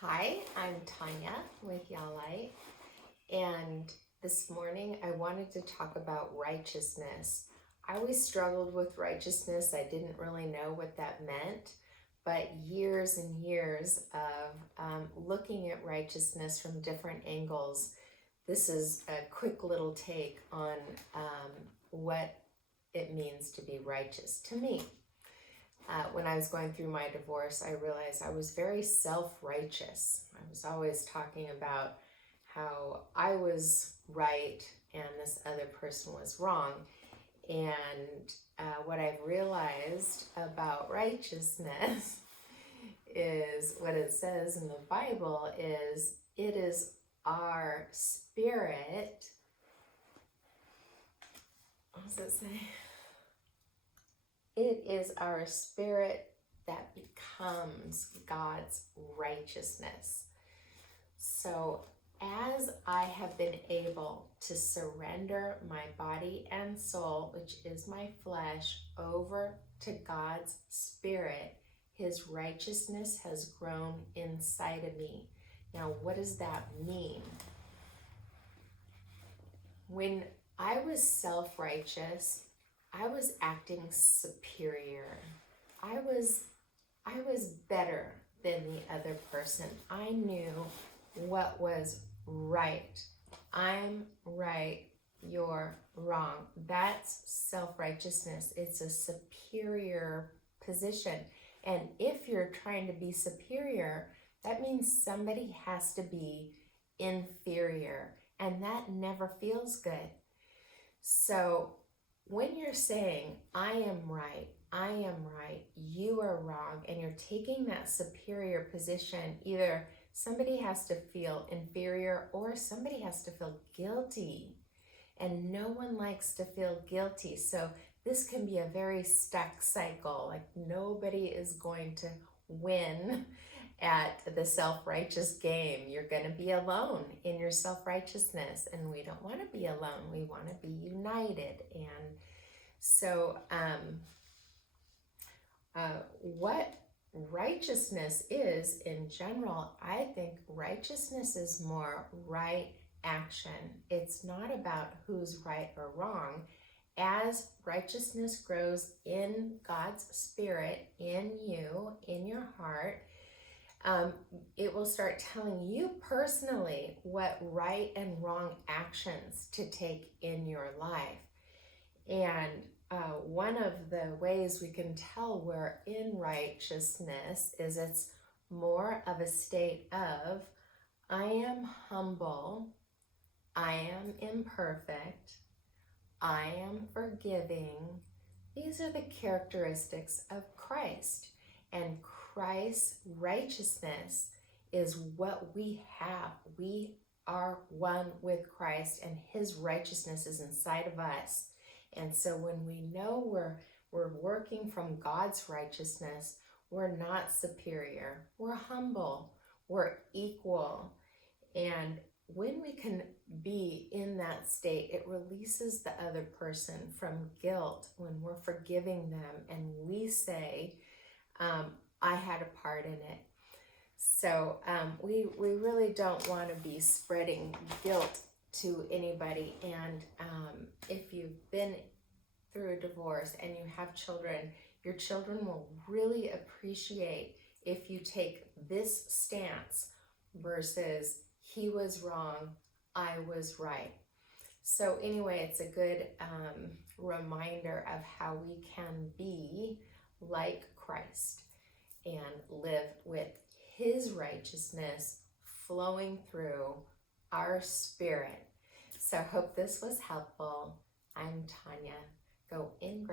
Hi, I'm Tanya with Yalite, and this morning I wanted to talk about righteousness. I always struggled with righteousness. I didn't really know what that meant, but years and years of looking at righteousness from different angles, this is a quick little take on what it means to be righteous to me. When I was going through my divorce, I realized I was very self-righteous. I was always talking about how I was right and this other person was wrong. And what I've realized about righteousness is what it says in the Bible is it is our spirit. What does it say? It is our spirit that becomes God's righteousness. So as I have been able to surrender my body and soul, which is my flesh, over to God's spirit, his righteousness has grown inside of me. Now, what does that mean? When I was self-righteous, I was acting superior. I was better than the other person. I knew what was right. I'm right, you're wrong. That's self-righteousness. It's a superior position. And if you're trying to be superior, that means somebody has to be inferior. And that never feels good. So when you're saying, I am right, you are wrong, and you're taking that superior position, either somebody has to feel inferior or somebody has to feel guilty. And no one likes to feel guilty. So this can be a very stuck cycle. Like nobody is going to win at the self-righteous game. You're going to be alone in your self-righteousness, and we don't want to be alone. We want to be united. And so what righteousness is in general, I think righteousness is more right action. It's not about who's right or wrong. As righteousness grows in God's spirit, in you, in your heart, it will start telling you personally what right and wrong actions to take in your life. And one of the ways we can tell we're in righteousness is it's more of a state of, I am humble, I am imperfect, I am forgiving. These are the characteristics of Christ. And Christ's righteousness is what we have. We are one with Christ, and his righteousness is inside of us. And so when we know we're working from God's righteousness, we're not superior, we're humble, we're equal. And when we can be in that state, it releases the other person from guilt when we're forgiving them and we say, I had a part in it. So we really don't want to be spreading guilt to anybody. And if you've been through a divorce and you have children, your children will really appreciate if you take this stance versus he was wrong, I was right. So anyway, it's a good reminder of how we can be like Christ and live with his righteousness flowing through our spirit. So I hope this was helpful. I'm Tanya. Go in